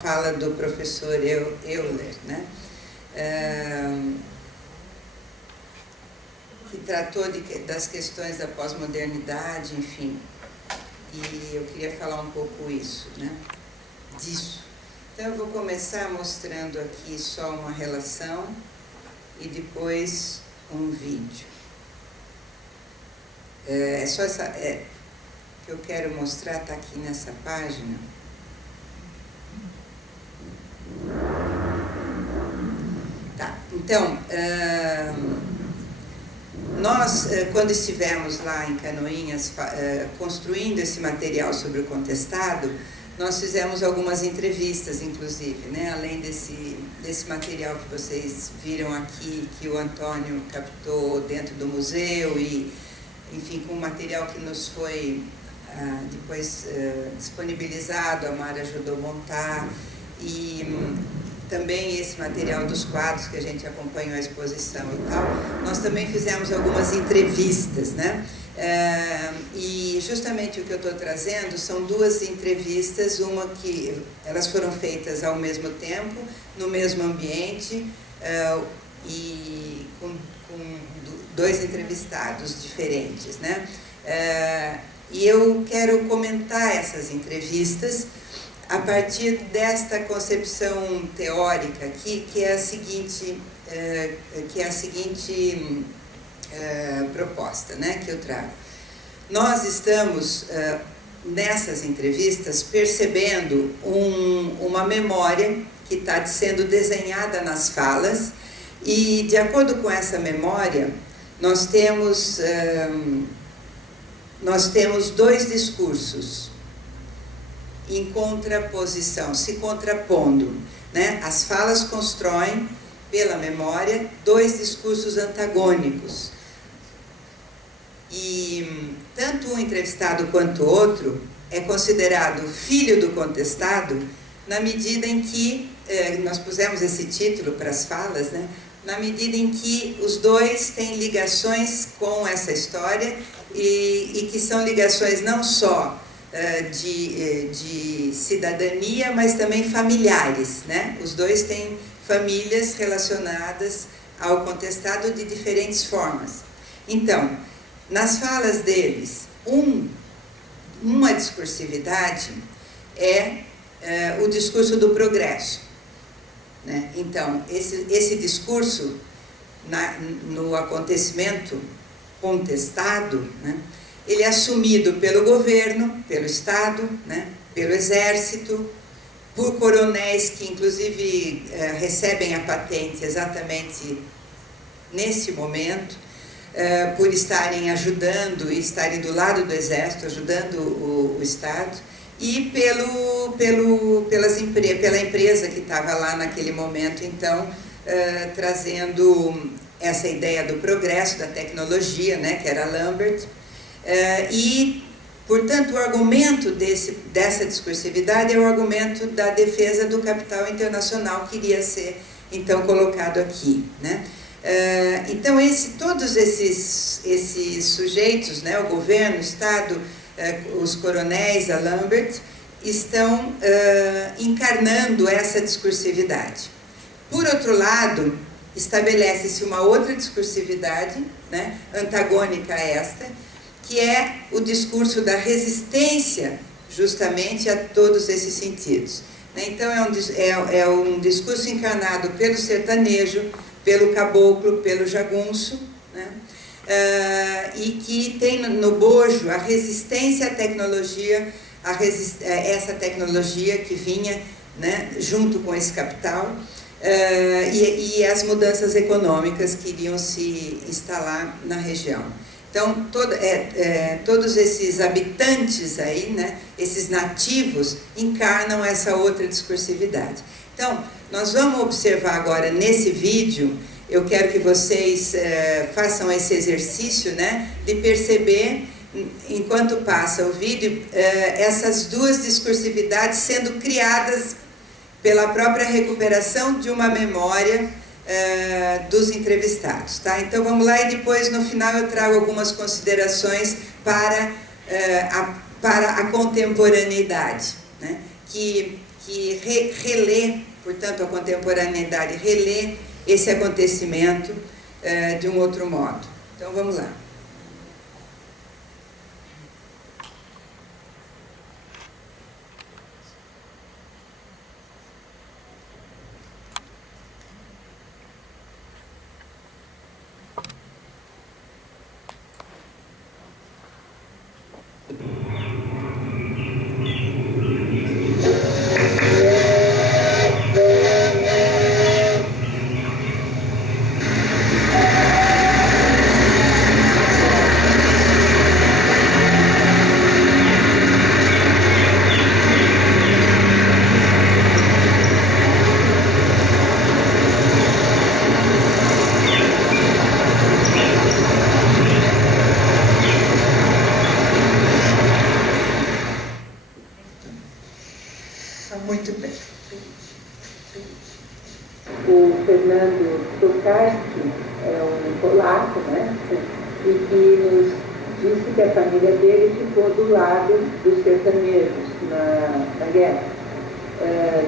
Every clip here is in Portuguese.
Fala do professor Euler, né? Que tratou das questões da pós-modernidade, enfim. E eu queria falar um pouco disso. Então eu vou começar mostrando aqui só uma relação e depois um vídeo. É só essa que eu quero mostrar, está aqui nessa página. Tá, então, nós, quando estivemos lá em Canoinhas, construindo esse material sobre o contestado, nós fizemos algumas entrevistas, inclusive, né? Além desse material que vocês viram aqui, que o Antônio captou dentro do museu, e, enfim, com o material que nos foi depois disponibilizado, a Mara ajudou a montar, e também esse material dos quadros que a gente acompanhou a exposição e tal, nós também fizemos algumas entrevistas, né? E justamente o que eu estou trazendo são duas entrevistas, uma que elas foram feitas ao mesmo tempo, no mesmo ambiente, e com dois entrevistados diferentes, né? E eu quero comentar essas entrevistas a partir desta concepção teórica aqui, que é a seguinte, proposta, né, que eu trago. Nós estamos, nessas entrevistas, percebendo uma memória que está sendo desenhada nas falas, e, de acordo com essa memória, nós temos dois discursos em contraposição, se contrapondo, né? As falas constroem, pela memória, dois discursos antagônicos. E tanto um entrevistado quanto o outro é considerado filho do contestado na medida em que, nós pusemos esse título para as falas, né? Na medida em que os dois têm ligações com essa história e que são ligações não só de cidadania, mas também familiares, né? Os dois têm famílias relacionadas ao contestado de diferentes formas. Então, nas falas deles, uma discursividade é o discurso do progresso, né? Então, esse discurso no acontecimento contestado, né? Ele é assumido pelo governo, pelo Estado, né, pelo Exército, por coronéis que, inclusive, recebem a patente exatamente nesse momento, por estarem ajudando e estarem do lado do Exército, ajudando o Estado, e pela empresa que estava lá naquele momento, então, trazendo essa ideia do progresso, da tecnologia, né, que era Lambert. E, portanto, o argumento dessa discursividade é o argumento da defesa do capital internacional, que iria ser, então, colocado aqui, né? Então, todos esses sujeitos, né, o governo, o Estado, os coronéis, a Lambert, estão encarnando essa discursividade. Por outro lado, estabelece-se uma outra discursividade, né, antagônica a esta, que é o discurso da resistência, justamente, a todos esses sentidos. Então, é um discurso encarnado pelo sertanejo, pelo caboclo, pelo jagunço, né? E que tem no bojo a resistência à tecnologia, essa tecnologia que vinha, né, junto com esse capital, e as mudanças econômicas que iriam se instalar na região. Então, todos esses habitantes aí, né, esses nativos, encarnam essa outra discursividade. Então, nós vamos observar agora nesse vídeo, eu quero que vocês façam esse exercício, né, de perceber, enquanto passa o vídeo, essas duas discursividades sendo criadas pela própria recuperação de uma memória dos entrevistados, tá? Então vamos lá, e depois no final eu trago algumas considerações para a contemporaneidade, né? Que que relê, portanto, a contemporaneidade relê esse acontecimento de um outro modo. Então, vamos lá. Muito bem. O Fernando Tokarski é um polaco, né? E que nos disse que a família dele ficou do lado dos sertanejos na guerra.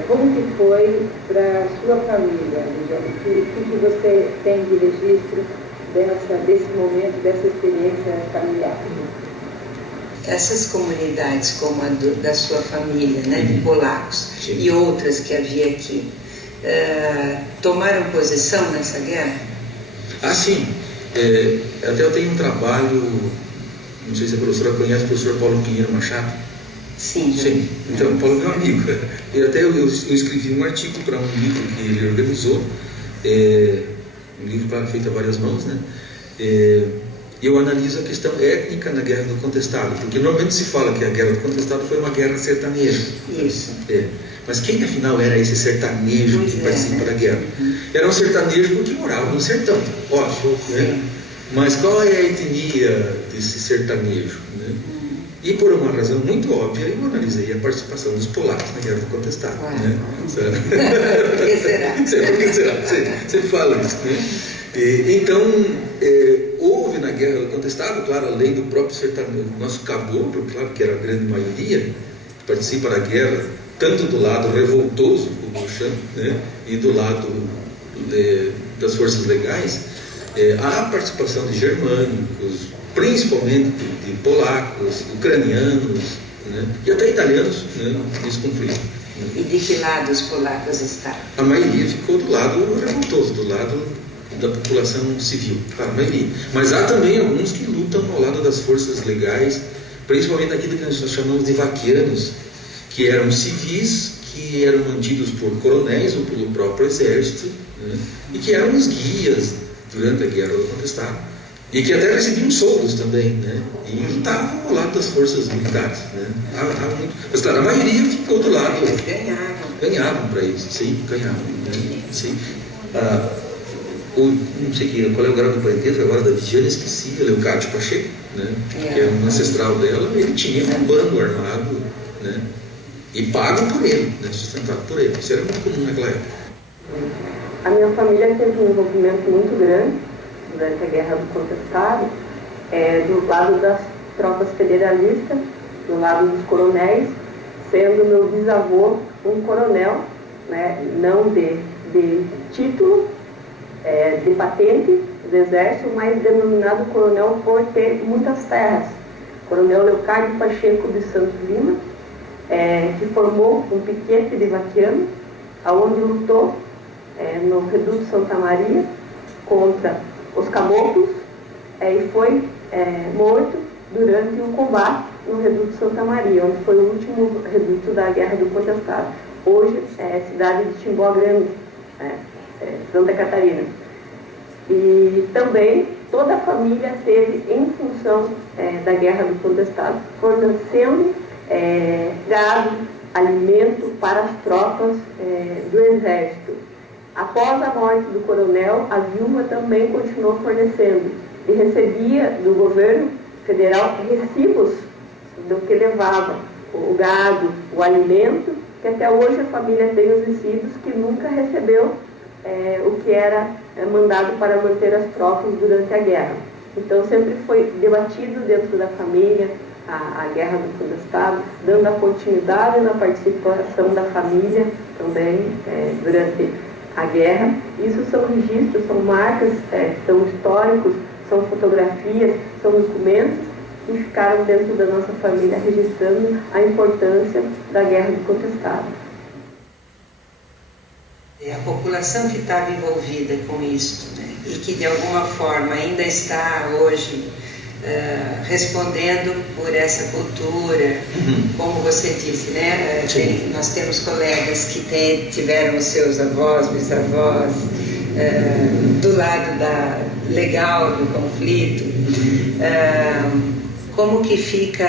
Como que foi para a sua família, Ligiane? O que você tem de registro desse momento, dessa experiência familiar? Essas comunidades, como a da sua família, né, de polacos, sim, e outras que havia aqui, tomaram posição nessa guerra? Ah, sim. Até eu tenho um trabalho, não sei se a professora conhece o professor Paulo Pinheiro Machado. Sim. Sim. Então, Paulo é meu amigo. E até eu escrevi um artigo para um livro que ele organizou, um livro feito a várias mãos, né? Eu analiso a questão étnica na Guerra do Contestado, porque normalmente se fala que a Guerra do Contestado foi uma guerra sertaneja. Isso. Mas quem afinal era esse sertanejo que participa da guerra? Era um sertanejo porque morava no sertão, óbvio, né? Mas qual é a etnia desse sertanejo, né? E por uma razão muito óbvia, eu analisei a participação dos polacos na Guerra do Contestado. Né? Por que será? Por que será? Você fala isso, né? Então, houve na Guerra do Contestado, claro, além do próprio sertanejo, nosso caboclo, claro que era a grande maioria, que participa da guerra, tanto do lado revoltoso, como chama, né, e do lado das forças legais, há a participação de germânicos, principalmente de polacos, ucranianos, né, e até italianos, né, nesse conflito. E de que lado os polacos estavam? A maioria ficou do lado revoltoso, do lado da população civil, claro, a maioria. Mas há também alguns que lutam ao lado das forças legais, principalmente aquilo que nós chamamos de vaquianos, que eram civis, que eram mantidos por coronéis ou pelo próprio exército, né, e que eram os guias durante a Guerra do Contestado, e que até recebiam soldos também, né, e lutavam ao lado das forças militares, né. Mas claro, a maioria ficou do lado. Ganhavam para isso, sim, ganhavam, né, sim. Não sei qual é o grau do parentesco agora da Vigiane, esqueci, Leocádio Pacheco, né, que é um ancestral dela. Ele tinha um bando armado, né, e pago por ele, né, sustentado por ele. Isso era muito comum naquela época. A minha família teve um envolvimento muito grande durante a Guerra do Contestado, do lado das tropas federalistas, do lado dos coronéis, sendo meu bisavô um coronel, né, não de título, de patente do exército, mas denominado coronel por ter muitas terras. Coronel Leocádio Pacheco de Santos Lima, que formou um piquete de vaquiano, onde lutou no Reduto Santa Maria contra os caboclos, e foi morto durante o combate no Reduto Santa Maria, onde foi o último reduto da Guerra do Contestado. Hoje é a cidade de Timbó Grande, Santa Catarina. E também toda a família teve em função da Guerra do Contestado, fornecendo gado, alimento para as tropas do exército. Após a morte do coronel, a viúva também continuou fornecendo e recebia do governo federal recibos do que levava o gado, o alimento, que até hoje a família tem os recibos que nunca recebeu o que era mandado para manter as tropas durante a guerra. Então sempre foi debatido dentro da família a Guerra do Contestado, dando a continuidade na participação da família também durante a guerra. Isso são registros, são marcas, são históricos, são fotografias, são documentos que ficaram dentro da nossa família registrando a importância da Guerra do Contestado. A população que estava envolvida com isso, né, e que de alguma forma ainda está hoje respondendo por essa cultura, como você disse, né? Nós temos colegas que tiveram os seus avós, bisavós, do lado legal do conflito. Como que fica,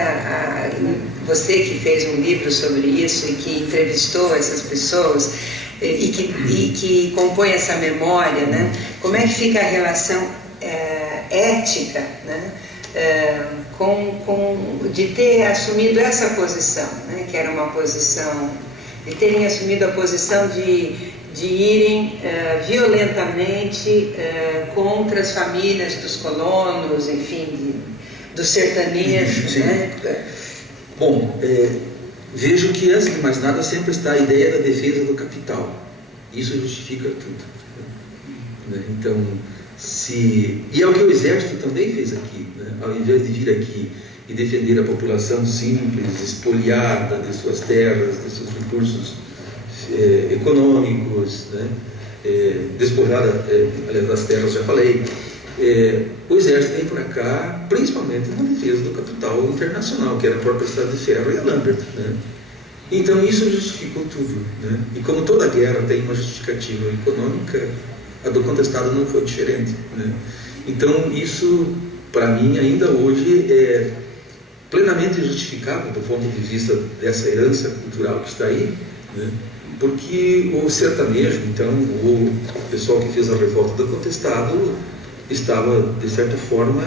você que fez um livro sobre isso e que entrevistou essas pessoas e que compõe essa memória, né? Como é que fica a relação ética, né? De ter assumido essa posição, né? Que era uma posição, de terem assumido a posição de irem violentamente contra as famílias dos colonos, enfim, dos sertanejos, né? Bom, vejo que antes de mais nada sempre está a ideia da defesa do capital. Isso justifica tudo, né? Então, e é o que o Exército também fez aqui, né? Ao invés de vir aqui e defender a população simples, espoliada de suas terras, de seus recursos econômicos, né? Despojada, aliás, das terras, já falei. O Exército vem para cá, principalmente na defesa do capital internacional, que era a própria Estrada de Ferro e a Lambert, né? Então isso justificou tudo, né? E como toda guerra tem uma justificativa econômica, a do Contestado não foi diferente, né? Então isso, para mim, ainda hoje é plenamente justificável do ponto de vista dessa herança cultural que está aí, né? Porque o sertanejo, então, o pessoal que fez a revolta do Contestado estava, de certa forma,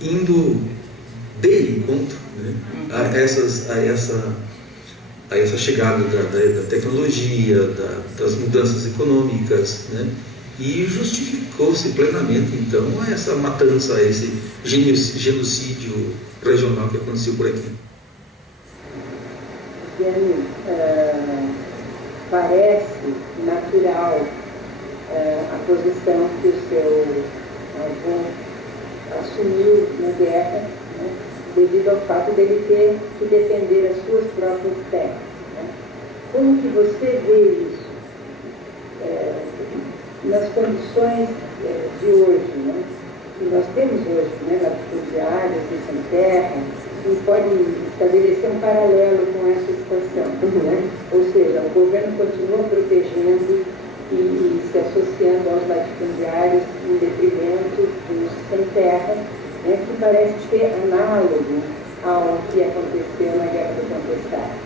indo de encontro, né, a essa chegada da tecnologia, das mudanças econômicas, né, e justificou-se plenamente, então, essa matança, esse genocídio regional que aconteceu por aqui. Diane, parece natural a posição que o seu avô assumiu na guerra, né, devido ao fato dele ter que defender as suas próprias terras, né? Como que você vê isso nas condições de hoje, né, que nós temos hoje, né, latifundiários e sem terra, e pode estabelecer um paralelo com essa situação, né? Ou seja, o governo continua protegendo e se associando aos latifundiários em detrimento dos sem terra, né, que parece ser análogo ao que aconteceu na Guerra do Contestado.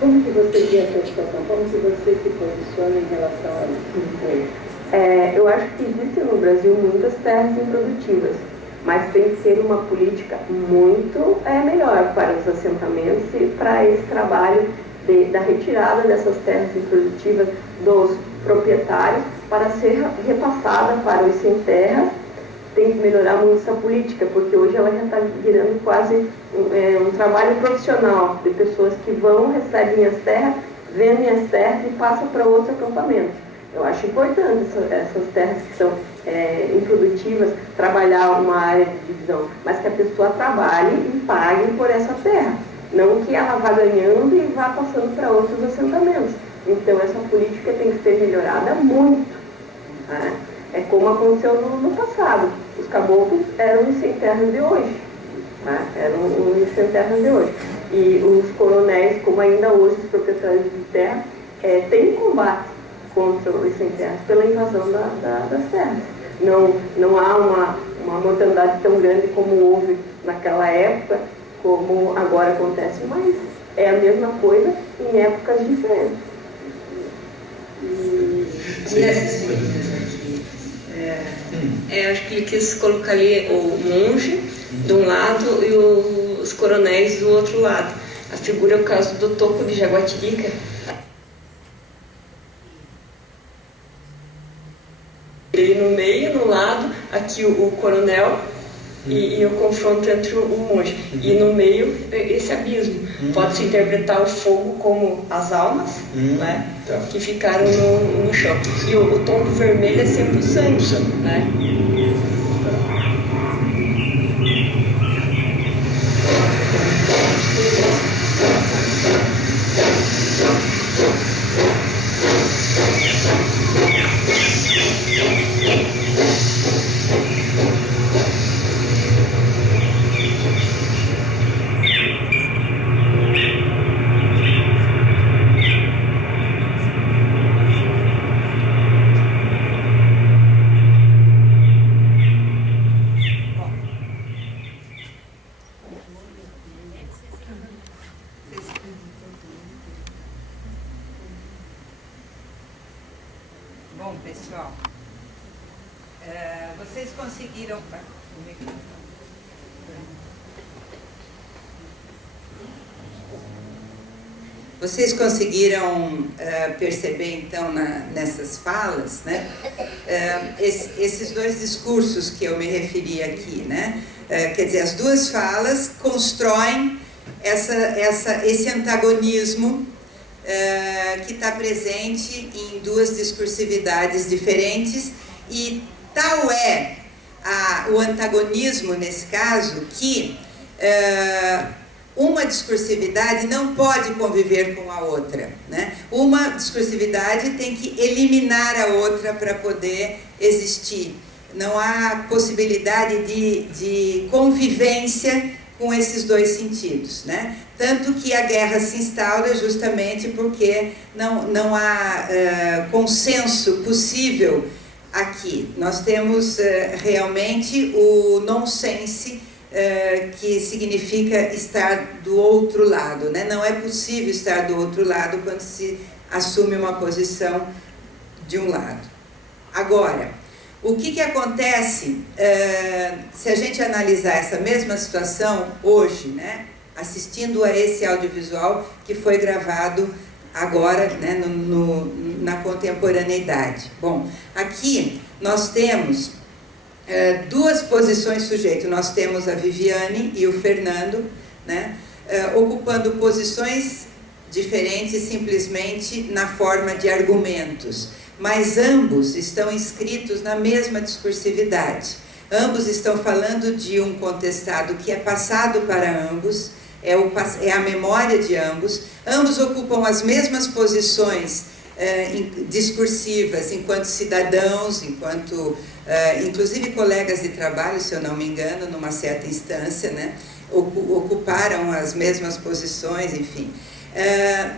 Como que você vê essa situação? Como que você se posiciona em relação a isso? Eu acho que existem no Brasil muitas terras improdutivas, mas tem que ter uma política muito melhor para os assentamentos e para esse trabalho da retirada dessas terras improdutivas dos proprietários para ser repassada para os sem terras. Tem que melhorar muito essa política, porque hoje ela já está virando quase um trabalho profissional de pessoas que vão, recebem as terras, vendem as terras e passam para outros acampamentos. Eu acho importante essas terras que são improdutivas, trabalhar uma área de divisão, mas que a pessoa trabalhe e pague por essa terra, não que ela vá ganhando e vá passando para outros assentamentos. Então essa política tem que ser melhorada muito, né? É como aconteceu no passado. Os caboclos eram os sem terras de hoje, né? Eram os sem terras de hoje. E os coronéis, como ainda hoje os proprietários de terra, têm combate contra os sem terras pela invasão das terras. Não há uma mortandade tão grande como houve naquela época, como agora acontece, mas é a mesma coisa em épocas diferentes. Acho que ele quis colocar ali o monge de um lado e os coronéis do outro lado. A figura é o caso do Toco de Jaguatirica. Ele no meio, no lado, aqui o coronel, e o confronto entre o monge. E no meio, esse abismo. Pode-se interpretar o fogo como as almas, né, que ficaram no chão. E o tom do vermelho é sempre o sangue, né? Bom, pessoal, vocês conseguiram... Vocês conseguiram perceber, então, nessas falas, né, esses dois discursos que eu me referi aqui, né? Quer dizer, as duas falas constroem esse antagonismo que está presente em duas discursividades diferentes, e tal é o antagonismo nesse caso que uma discursividade não pode conviver com a outra, né? Uma discursividade tem que eliminar a outra para poder existir. Não há possibilidade de convivência com esses dois sentidos, né? Tanto que a guerra se instaura justamente porque não há consenso possível aqui. Nós temos realmente o nonsense, que significa estar do outro lado, né? Não é possível estar do outro lado quando se assume uma posição de um lado. Agora, o que acontece se a gente analisar essa mesma situação hoje, né? Assistindo a esse audiovisual que foi gravado agora, né? Na contemporaneidade. Bom, aqui nós temos duas posições sujeito. Nós temos a Viviane e o Fernando, né, ocupando posições diferentes simplesmente na forma de argumentos, mas ambos estão inscritos na mesma discursividade. Ambos estão falando de um contestado que é passado para ambos, é a memória de ambos. Ambos ocupam as mesmas posições discursivas enquanto cidadãos, enquanto inclusive colegas de trabalho, se eu não me engano, numa certa instância, né, ocuparam as mesmas posições, enfim.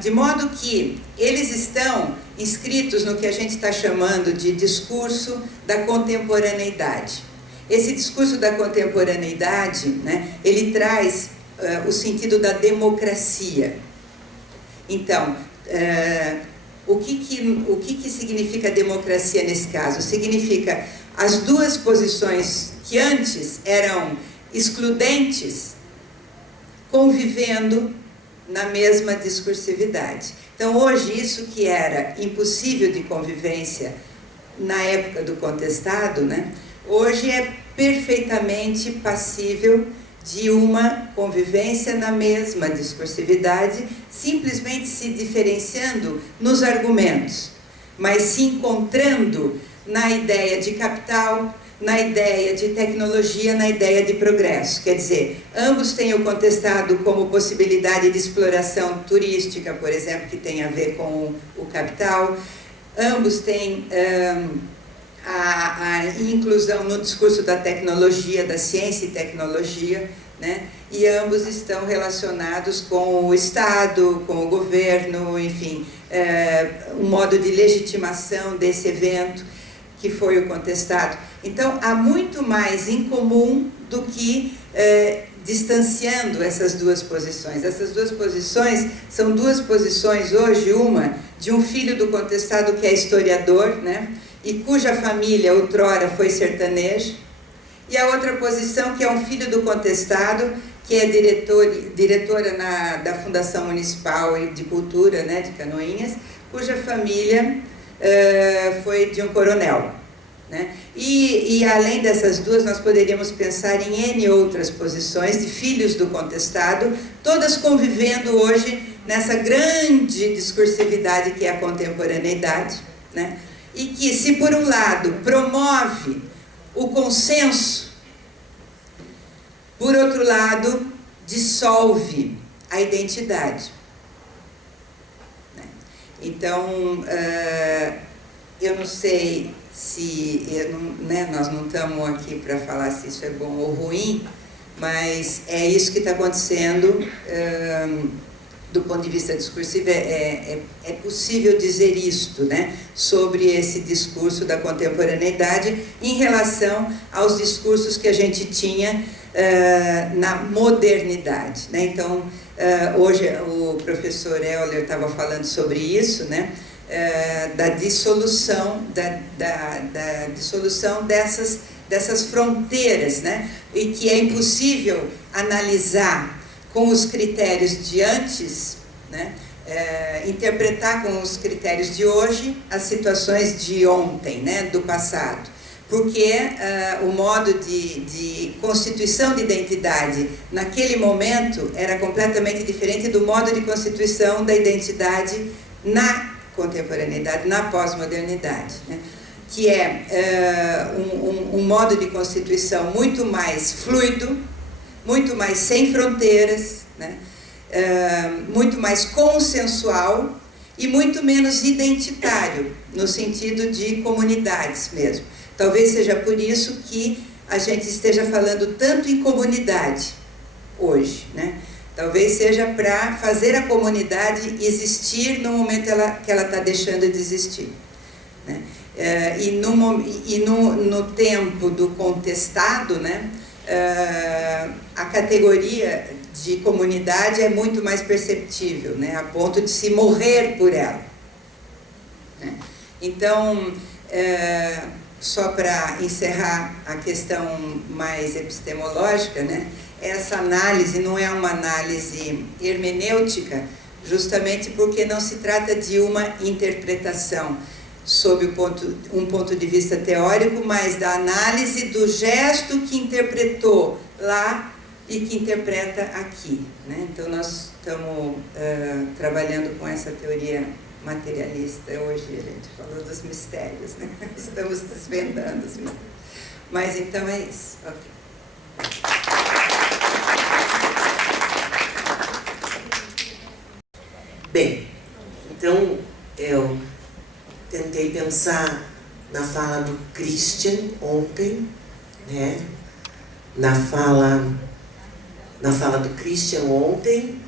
De modo que eles estão inscritos no que a gente está chamando de discurso da contemporaneidade. Esse discurso da contemporaneidade, né, ele traz o sentido da democracia. Então, o que significa democracia nesse caso? Significa as duas posições que antes eram excludentes convivendo na mesma discursividade. Então, hoje, isso que era impossível de convivência na época do contestado, né, hoje é perfeitamente passível de uma convivência na mesma discursividade, simplesmente se diferenciando nos argumentos, mas se encontrando na ideia de capital, na ideia de tecnologia, na ideia de progresso. Quer dizer, ambos têm o contestado como possibilidade de exploração turística, por exemplo, que tem a ver com o capital. Ambos têm a inclusão no discurso da tecnologia, da ciência e tecnologia, né? E ambos estão relacionados com o Estado, com o governo, enfim, um modo de legitimação desse evento que foi o contestado. Então, há muito mais em comum do que distanciando essas duas posições. Essas duas posições são duas posições hoje, uma de um filho do contestado que é historiador, né, e cuja família outrora foi sertaneja, e a outra posição que é um filho do contestado, que é diretora da Fundação Municipal de Cultura, né, de Canoinhas, cuja família foi de um coronel. né? E além dessas duas, nós poderíamos pensar em N outras posições de filhos do contestado, todas convivendo hoje nessa grande discursividade que é a contemporaneidade, né? E que, se por um lado promove o consenso, por outro lado dissolve a identidade, né? Então, eu não sei se, nós não estamos aqui para falar se isso é bom ou ruim, mas é isso que está acontecendo. Do ponto de vista discursivo, é possível dizer isto, né, sobre esse discurso da contemporaneidade em relação aos discursos que a gente tinha na modernidade, né? Então, hoje o professor Euler estava falando sobre isso, né, da dissolução, da dissolução dessas fronteiras, né, e que é impossível analisar com os critérios de antes, né, interpretar com os critérios de hoje as situações de ontem, né, do passado, porque o modo de constituição de identidade naquele momento era completamente diferente do modo de constituição da identidade na contemporaneidade, na pós-modernidade, né, que é um modo de constituição muito mais fluido, muito mais sem fronteiras, né? Muito mais consensual e muito menos identitário, no sentido de comunidades mesmo. Talvez seja por isso que a gente esteja falando tanto em comunidade hoje, né? Talvez seja para fazer a comunidade existir no momento que ela está deixando de existir, né? E no tempo do contestado, né, a categoria de comunidade é muito mais perceptível, né, a ponto de se morrer por ela, né? Então, só para encerrar a questão mais epistemológica, né, essa análise não é uma análise hermenêutica, justamente porque não se trata de uma interpretação sob um ponto de vista teórico, mas da análise do gesto que interpretou lá e que interpreta aqui, né? Então, nós estamos trabalhando com essa teoria materialista. Hoje a gente falou dos mistérios, né? Estamos desvendando os mistérios. Mas, então, é isso. Okay. Bem, então, eu tentei pensar na fala do Christian ontem, né? Na fala do Christian ontem,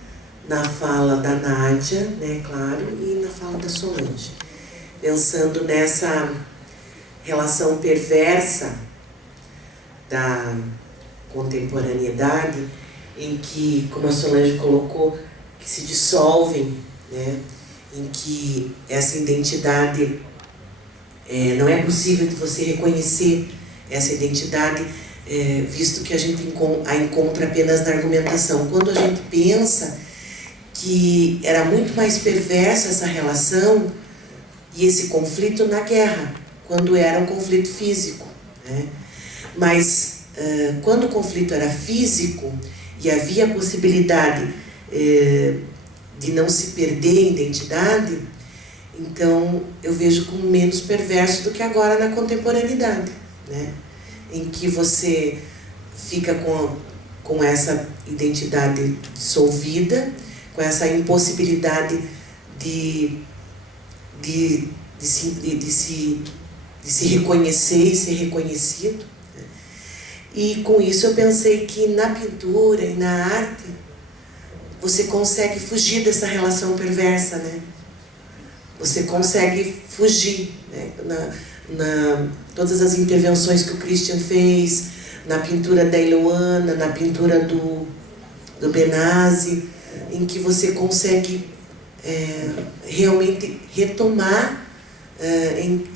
na fala da Nádia, né, claro, e na fala da Solange. Pensando nessa relação perversa da contemporaneidade, em que, como a Solange colocou, que se dissolvem, né? Em que essa identidade, não é possível de você reconhecer essa identidade, visto que a gente a encontra apenas na argumentação. Quando a gente pensa que era muito mais perversa essa relação e esse conflito na guerra, quando era um conflito físico, né? Mas quando o conflito era físico e havia a possibilidade de não se perder a identidade, então eu vejo como menos perverso do que agora na contemporaneidade, né? Em que você fica com essa identidade dissolvida, com essa impossibilidade de se reconhecer e ser reconhecido, né? E com isso eu pensei que na pintura e na arte você consegue fugir dessa relação perversa, né? Você consegue fugir, né? Todas as intervenções que o Christian fez, na pintura da Eloana, na pintura do Benassi, em que você consegue realmente retomar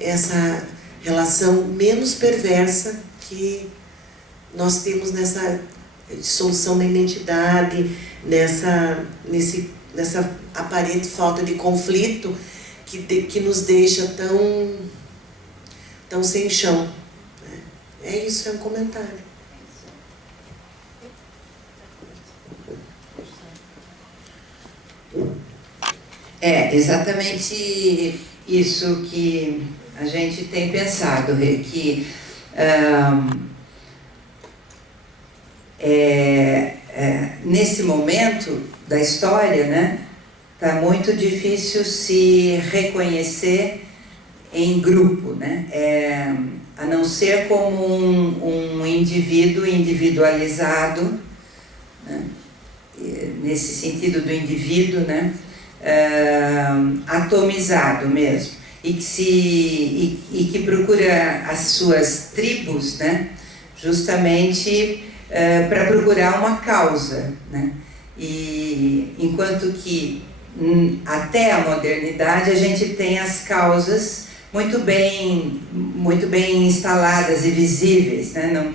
essa relação menos perversa que nós temos nessa dissolução da identidade, nessa aparente falta de conflito que nos deixa estão sem chão. Né? É isso, é um comentário. É exatamente isso que a gente tem pensado, que nesse momento da história, né, está muito difícil se reconhecer em grupo, né, a não ser como um indivíduo individualizado, né, nesse sentido do indivíduo, né, atomizado mesmo, e que procura as suas tribos, né, justamente para procurar uma causa, né? E enquanto que até a modernidade a gente tem as causas muito bem instaladas e visíveis, né?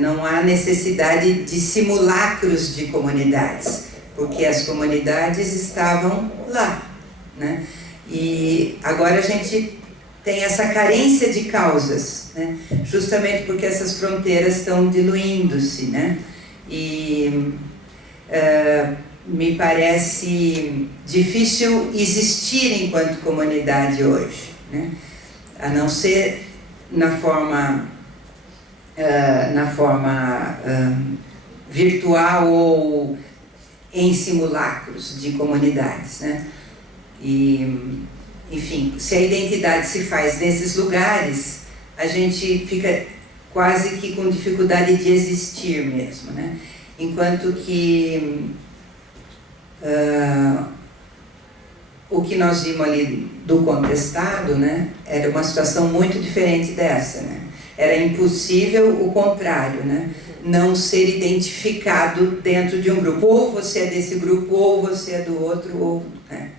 Não há necessidade de simulacros de comunidades, porque as comunidades estavam lá, né? E agora a gente tem essa carência de causas, né? Justamente porque essas fronteiras estão diluindo-se, né? E me parece difícil existir enquanto comunidade hoje, né? A não ser na forma virtual ou em simulacros de comunidades, né? E, enfim, se a identidade se faz nesses lugares, a gente fica quase que com dificuldade de existir mesmo, né? Enquanto que o que nós vimos ali do contestado, né, era uma situação muito diferente dessa, né? Era impossível o contrário, né? Não ser identificado dentro de um grupo. Ou você é desse grupo, ou você é do outro,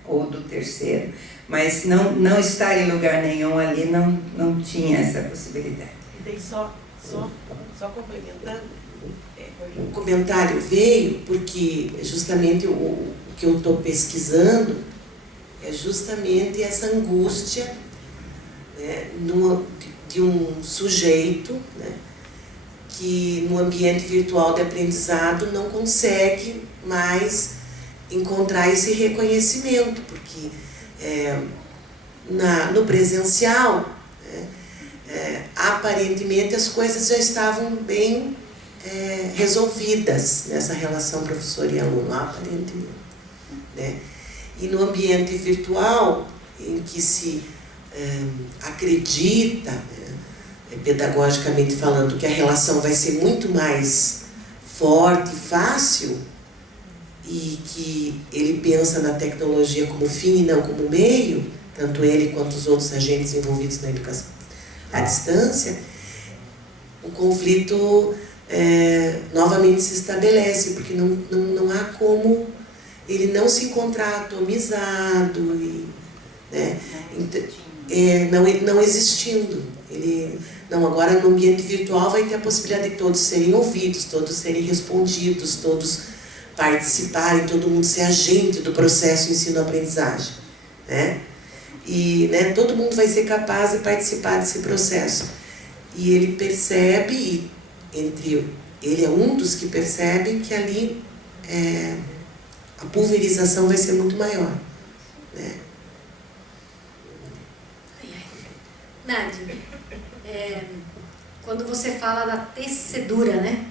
ou do terceiro. Mas não estar em lugar nenhum ali não tinha essa possibilidade. E daí só complementando, o comentário veio porque justamente o que eu estou pesquisando é justamente essa angústia, né, de um sujeito, né, que no ambiente virtual de aprendizado não consegue mais encontrar esse reconhecimento, porque no presencial, aparentemente as coisas já estavam bem resolvidas nessa relação professor e aluno, aparentemente, né? E no ambiente virtual, em que se acredita, pedagogicamente falando, que a relação vai ser muito mais forte e fácil, e que ele pensa na tecnologia como fim e não como meio, tanto ele quanto os outros agentes envolvidos na educação à distância, o conflito novamente se estabelece, porque não há como ele não se encontrar atomizado, né, não existindo. Agora no ambiente virtual vai ter a possibilidade de todos serem ouvidos, todos serem respondidos, todos participarem, todo mundo ser agente do processo ensino-aprendizagem, né? E, né, todo mundo vai ser capaz de participar desse processo. E ele percebe, ele é um dos que percebem que ali a pulverização vai ser muito maior, né? Nádia, quando você fala da tecedura, né?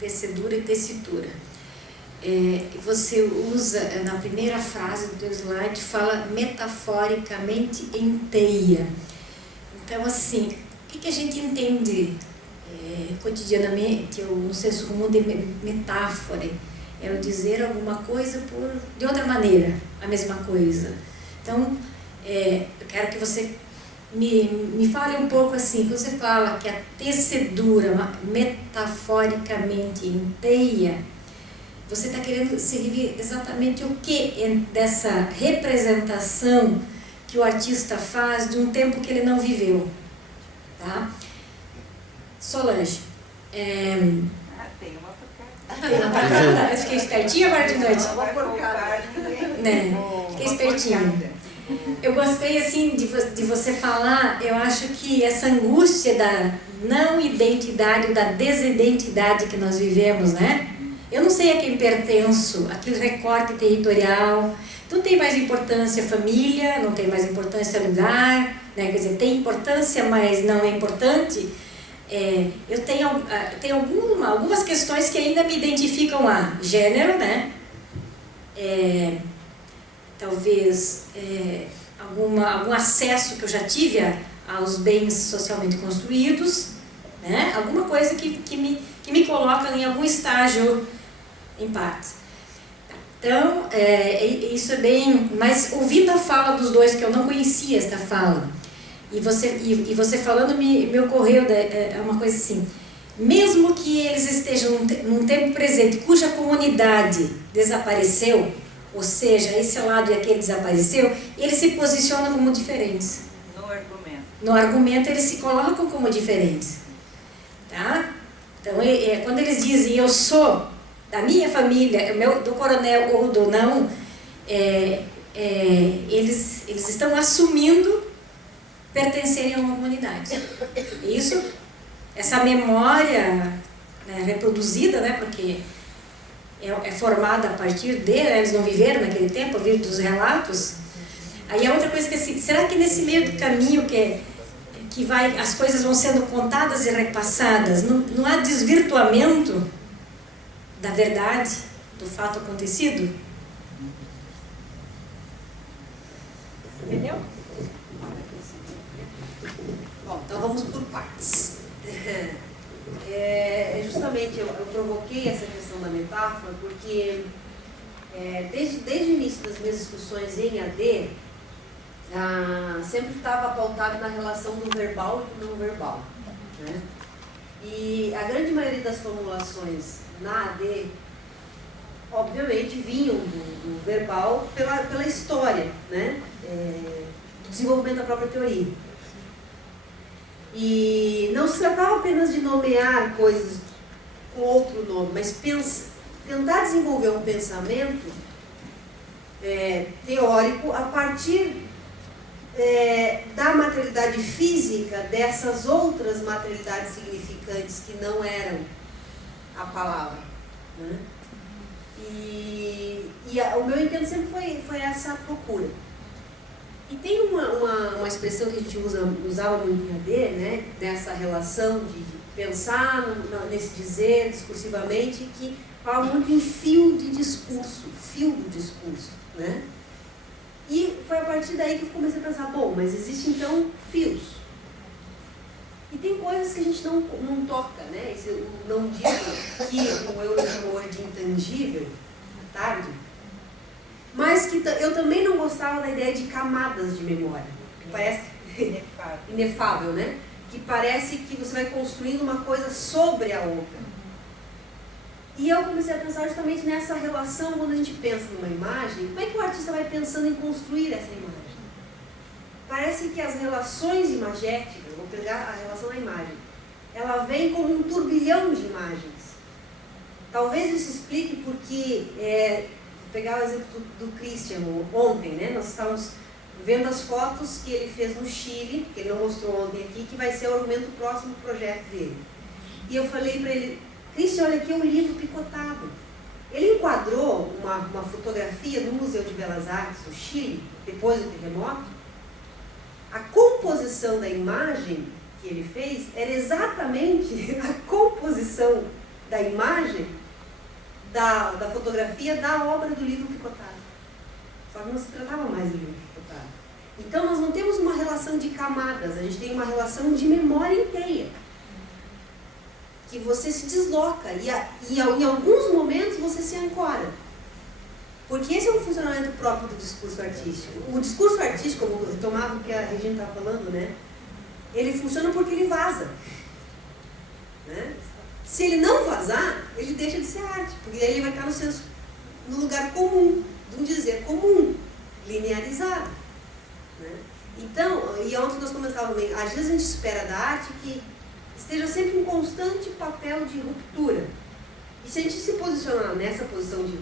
Tecedura e tessitura. Você usa, na primeira frase do teu slide, fala metaforicamente em teia. Então, assim, o que a gente entende cotidianamente, ou no senso comum de metáfora? É o dizer alguma coisa de outra maneira, a mesma coisa. Então, eu quero que você me fale um pouco assim, quando você fala que a tecedura metaforicamente em teia, você está querendo servir exatamente o que dessa representação que o artista faz de um tempo que ele não viveu, tá? Solange, tem uma porcada. Eu fiquei espertinha agora de noite. Uma porcada. Né? Fiquei espertinha. Eu gostei assim de você falar, eu acho que essa angústia da não identidade ou da desidentidade que nós vivemos, né? Eu não sei a quem pertenço, aquele recorte territorial, não tem mais importância família, não tem mais importância lugar, né? Quer dizer, tem importância, mas não é importante. Eu tenho algumas questões que ainda me identificam a gênero, né? Talvez algum acesso que eu já tive aos bens socialmente construídos, né? Alguma coisa que me coloca em algum estágio em parte. Então, isso é bem... Mas ouvindo a fala dos dois, que eu não conhecia esta fala, e você falando, me ocorreu uma coisa assim, mesmo que eles estejam num tempo presente cuja comunidade desapareceu, ou seja, esse lado e aquele desapareceu, eles se posicionam como diferentes. No argumento. No argumento eles se colocam como diferentes. Tá? Então, quando eles dizem, eu sou da minha família, do coronel ou do não, eles estão assumindo pertencerem a uma comunidade. Isso, essa memória, né, reproduzida, né, porque é formada a partir dele, eles não viveram naquele tempo, viram dos relatos. Aí a outra coisa que assim, será que nesse meio do caminho que as coisas vão sendo contadas e repassadas, não há desvirtuamento da verdade, do fato acontecido? Entendeu? Bom, então vamos por partes. Justamente eu provoquei essa questão da metáfora porque desde o início das minhas discussões em AD, sempre estava pautado na relação do verbal e do não verbal, né? E a grande maioria das formulações na AD, obviamente, vinham do verbal pela história, né? Do desenvolvimento da própria teoria. E não se tratava apenas de nomear coisas com outro nome, mas tentar desenvolver um pensamento teórico a partir da materialidade física dessas outras materialidades significantes que não eram a palavra, né? E o meu intento sempre foi essa procura. E tem uma expressão que a gente usava muito em AD, né, dessa relação de pensar nesse dizer discursivamente, que fala muito em fio do discurso, né? E foi a partir daí que eu comecei a pensar, bom, mas existem então fios. E tem coisas que a gente não toca, né? Não digo que o eu chamou de intangível, à tarde, mas que eu também não gostava da ideia de camadas de memória, que parece inefável, né? Que parece que você vai construindo uma coisa sobre a outra. E eu comecei a pensar justamente nessa relação, quando a gente pensa numa imagem, como é que o artista vai pensando em construir essa imagem? Parece que as relações imagéticas, vou pegar a relação da imagem, ela vem como um turbilhão de imagens. Talvez isso explique porque, vou pegar o exemplo do Christian ontem, né? Nós estávamos vendo as fotos que ele fez no Chile, que ele não mostrou ontem aqui, que vai ser o argumento do próximo projeto dele. E eu falei para ele, Christian, olha aqui um livro picotado. Ele enquadrou uma fotografia no Museu de Belas Artes do Chile, depois do terremoto. A composição da imagem que ele fez era exatamente a composição da imagem da fotografia da obra do livro picotado. Só que não se tratava mais do livro picotado. Então nós não temos uma relação de camadas, a gente tem uma relação de memória inteira. Que você se desloca e em alguns momentos você se ancora. Porque esse é um funcionamento próprio do discurso artístico. O discurso artístico, eu vou retomar o que a Regina está falando, né? Ele funciona porque ele vaza. Né? Se ele não vazar, ele deixa de ser arte, porque aí ele vai estar no lugar comum, de um dizer comum, linearizado. Né? Então, e ontem nós comentávamos, às vezes a gente espera da arte que esteja sempre em constante papel de ruptura. E se a gente se posicionar nessa posição de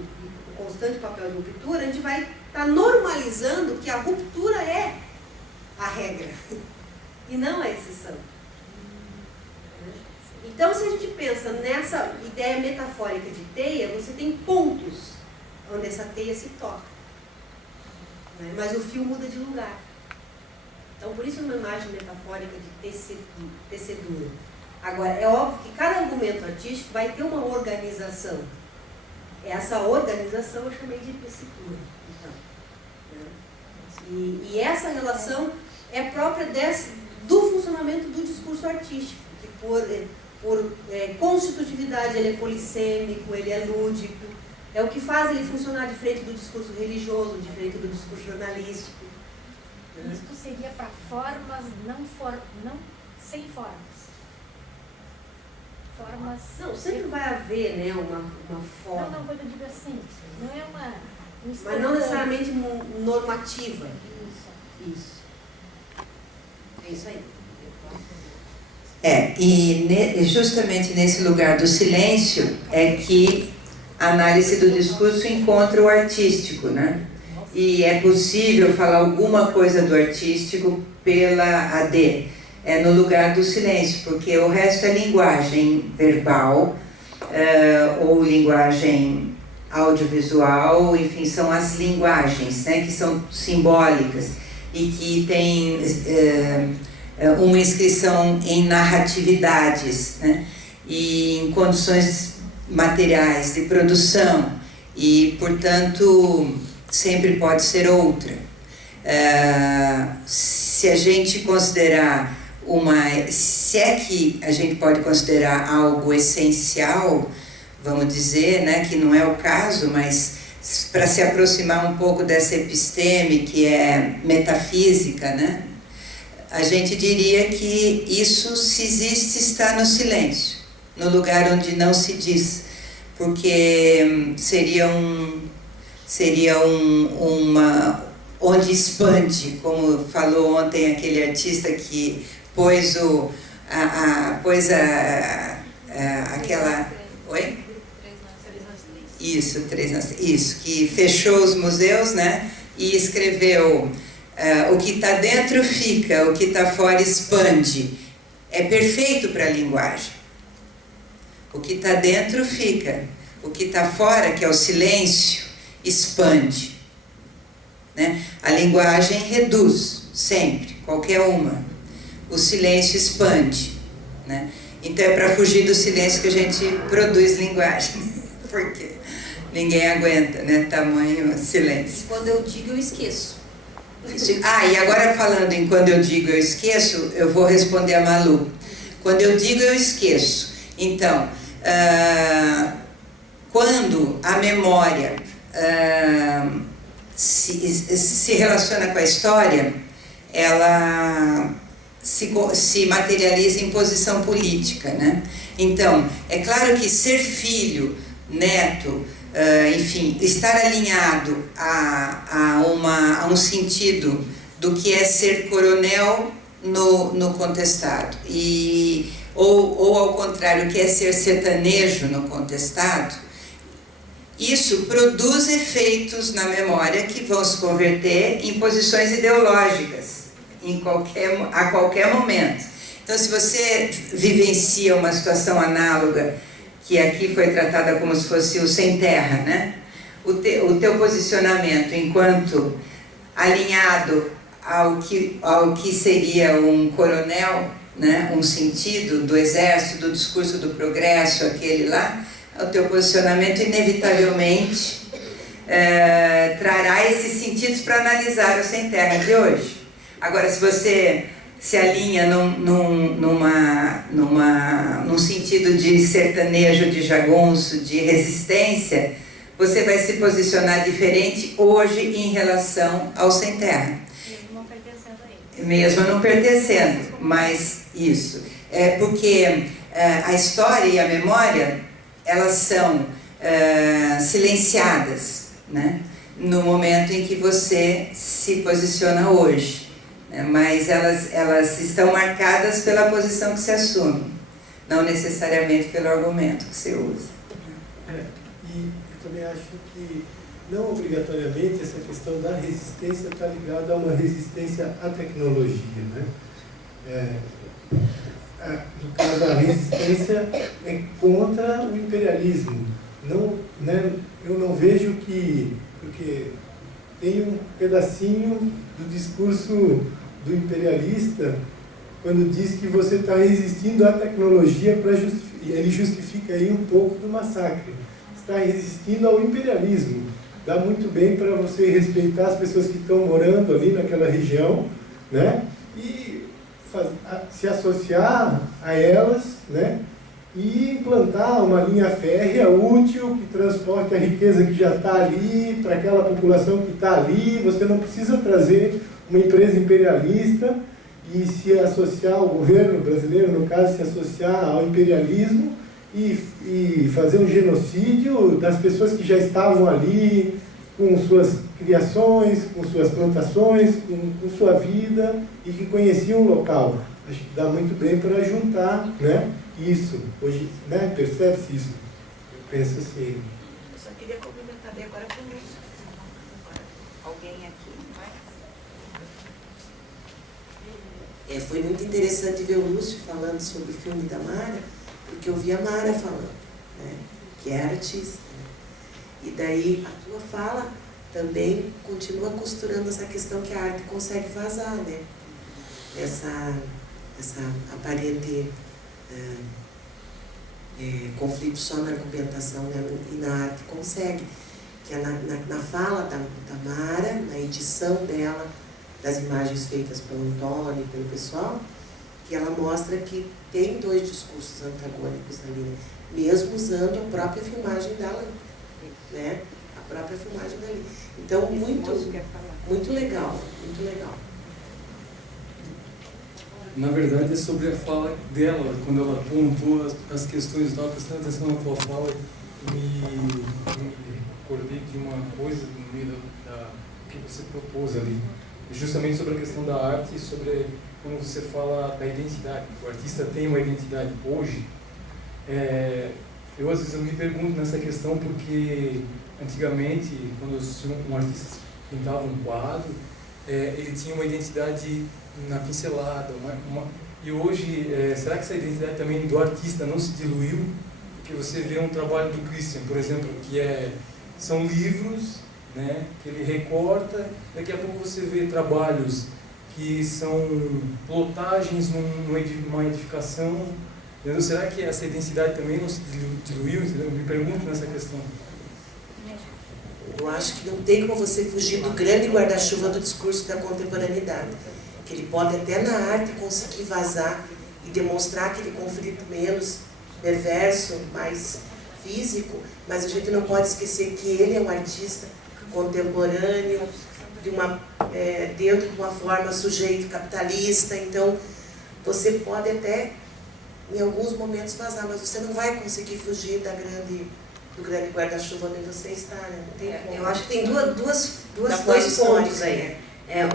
constante papel de ruptura, a gente vai está normalizando que a ruptura é a regra e não a exceção. Então, se a gente pensa nessa ideia metafórica de teia, você tem pontos onde essa teia se toca, né? Mas o fio muda de lugar. Então, por isso uma imagem metafórica de tecedura. Agora, é óbvio que cada argumento artístico vai ter uma organização. Essa organização eu chamei de tessitura. Então, né? E essa relação é própria do funcionamento do discurso artístico, que por constitutividade ele é polissêmico, ele é lúdico, é o que faz ele funcionar diferente do discurso religioso, diferente do discurso jornalístico. Né? Isso seria para formas não sem formas. Formas... Não, sempre vai haver, né, uma forma. Não, quando eu digo assim, não é uma... Mas não necessariamente normativa. Isso. É isso aí. E justamente nesse lugar do silêncio é que a análise do discurso encontra o artístico, né? E é possível falar alguma coisa do artístico pela AD. É no lugar do silêncio, porque o resto é linguagem verbal, ou linguagem audiovisual, enfim, são as linguagens, né, que são simbólicas e que têm uma inscrição em narratividades, né, e em condições materiais de produção, e, portanto, sempre pode ser outra. Se a gente considerar se é que a gente pode considerar algo essencial, vamos dizer, né, que não é o caso, mas para se aproximar um pouco dessa episteme que é metafísica, né, a gente diria que isso, se existe, está no silêncio, no lugar onde não se diz, porque seria onde expande, como falou ontem aquele artista que pôs aquela... Oi? Isso, isso, que fechou os museus, né? E escreveu: o que está dentro fica, o que está fora expande. É perfeito para a linguagem. O que está dentro fica, o que está fora, que é o silêncio, expande. Né? A linguagem reduz, sempre, qualquer uma. O silêncio expande. Né? Então é para fugir do silêncio que a gente produz linguagem. Porque ninguém aguenta, né? Tamanho silêncio. Quando eu digo, eu esqueço. E agora falando em quando eu digo eu esqueço, eu vou responder a Malu. Quando eu digo eu esqueço. Então, quando a memória se relaciona com a história, ela se materializa em posição política, né? Então, é claro que ser filho, neto, enfim, estar alinhado a um sentido do que é ser coronel no contestado, ou ao contrário, o que é ser sertanejo no contestado, isso produz efeitos na memória que vão se converter em posições ideológicas a qualquer momento. Então, se você vivencia uma situação análoga, que aqui foi tratada como se fosse o sem terra, né? O teu posicionamento enquanto alinhado ao que seria um coronel, né? Um sentido do exército, do discurso do progresso, aquele lá, o teu posicionamento inevitavelmente trará esses sentidos para analisar o sem terra de hoje. Agora, se você se alinha num sentido de sertanejo, de jagunço, de resistência, você vai se posicionar diferente hoje em relação ao sem terra. Mesmo não pertencendo a ele. Mesmo não pertencendo, mas isso. Porque a história e a memória, elas são silenciadas, né? No momento em que você se posiciona hoje. Mas elas estão marcadas pela posição que se assume, não necessariamente pelo argumento que você usa. E eu também acho que não obrigatoriamente essa questão da resistência está ligada a uma resistência à tecnologia, né? No caso, a resistência é contra o imperialismo. Não, né, eu não vejo que... Porque tem um pedacinho do discurso do imperialista quando diz que você está resistindo à tecnologia para justificar. Ele justifica aí um pouco do massacre. Está resistindo ao imperialismo. Dá muito bem para você respeitar as pessoas que estão morando ali naquela região, né? E se associar a elas, né? E implantar uma linha férrea útil que transporte a riqueza que já está ali para aquela população que está ali. Você não precisa trazer uma empresa imperialista e se associar ao governo brasileiro, no caso, se associar ao imperialismo e fazer um genocídio das pessoas que já estavam ali com suas criações, com suas plantações, com sua vida e que conheciam o local. Acho que dá muito bem para juntar, né, isso. Hoje, né, percebe-se isso? Eu penso assim. Eu só queria complementar bem agora com isso. Alguém aqui, vai? Foi muito interessante ver o Lúcio falando sobre o filme da Mara, porque eu vi a Mara falando, né, que é artista. Né? E daí a tua fala também continua costurando essa questão que a arte consegue vazar, né? Essa aparente conflito só na argumentação, né? E na arte consegue. Que é na fala da Mara, na edição dela, das imagens feitas pelo Antônio e pelo pessoal, que ela mostra que tem dois discursos antagônicos ali, né? Mesmo usando a própria filmagem dela, né? A própria filmagem dali. Então, muito legal, muito legal. Na verdade, é sobre a fala dela, quando ela pontuou as questões, eu estava prestando atenção na tua fala e me recordei de uma coisa no meio da que você propôs ali, justamente sobre a questão da arte e sobre quando você fala da identidade. O artista tem uma identidade hoje. Eu às vezes me pergunto nessa questão porque antigamente, quando um artista pintava um quadro, ele tinha uma identidade na pincelada, e hoje, será que essa identidade também do artista não se diluiu? Porque você vê um trabalho do Christian, por exemplo, que são livros, né, que ele recorta, daqui a pouco você vê trabalhos que são plotagens numa edificação, entendeu? Será que essa identidade também não se diluiu? Entendeu? Eu me pergunto nessa questão. Eu acho que não tem como você fugir do grande guarda-chuva do discurso da contemporaneidade. Que ele pode até na arte conseguir vazar e demonstrar aquele conflito menos perverso, mais físico, mas a gente não pode esquecer que ele é um artista contemporâneo, dentro de uma forma sujeito capitalista. Então, você pode até, em alguns momentos, vazar, mas você não vai conseguir fugir do grande guarda-chuva onde você está, né? Não tem como. Eu acho que tem dois pontos aí.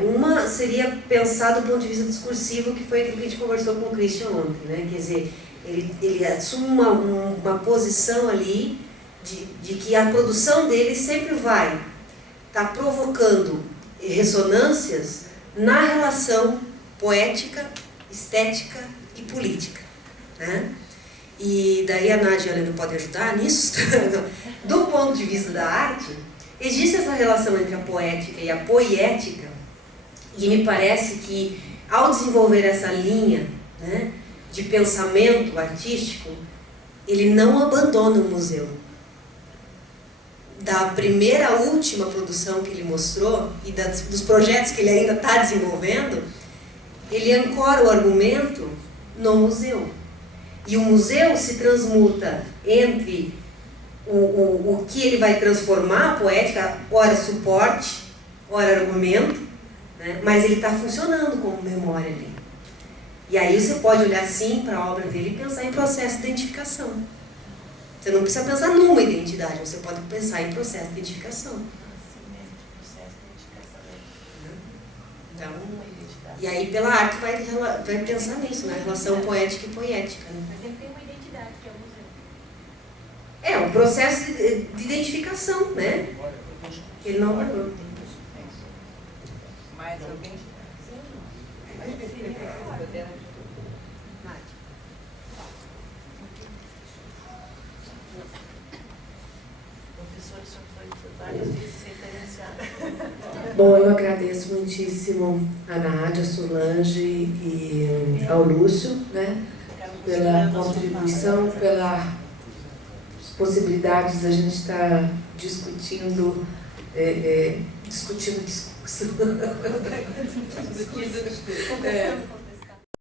Uma seria pensar do ponto de vista discursivo, que foi aquilo que a gente conversou com o Christian ontem, né? Quer dizer, ele assume uma posição ali de que a produção dele sempre vai estar provocando ressonâncias na relação poética, estética e política, né? E daí a Nádia e a Helena podem ajudar nisso. Do ponto de vista da arte, existe essa relação entre a poética e a poética, e me parece que, ao desenvolver essa linha, né, de pensamento artístico, ele não abandona o museu. Da primeira à última produção que ele mostrou, e dos projetos que ele ainda está desenvolvendo, ele ancora o argumento no museu. E o museu se transmuta entre o que ele vai transformar, a poética, ora suporte, ora argumento, né? Mas ele está funcionando como memória ali. E aí você pode olhar sim para a obra dele e pensar em processo de identificação. Você não precisa pensar numa identidade, você pode pensar em processo de identificação. Então, e aí pela arte vai pensar nisso, na relação poética e poética. Né? Mas ele tem uma identidade, que é o museu. É um processo de identificação, né? Ele não... Mais alguém? Professor, o senhor foi por várias vezes referenciado. Bom, eu agradeço muitíssimo a Nádia, a Solange e ao Lúcio, né, pela contribuição, pelas possibilidades da gente estar discutindo discutindo discurso.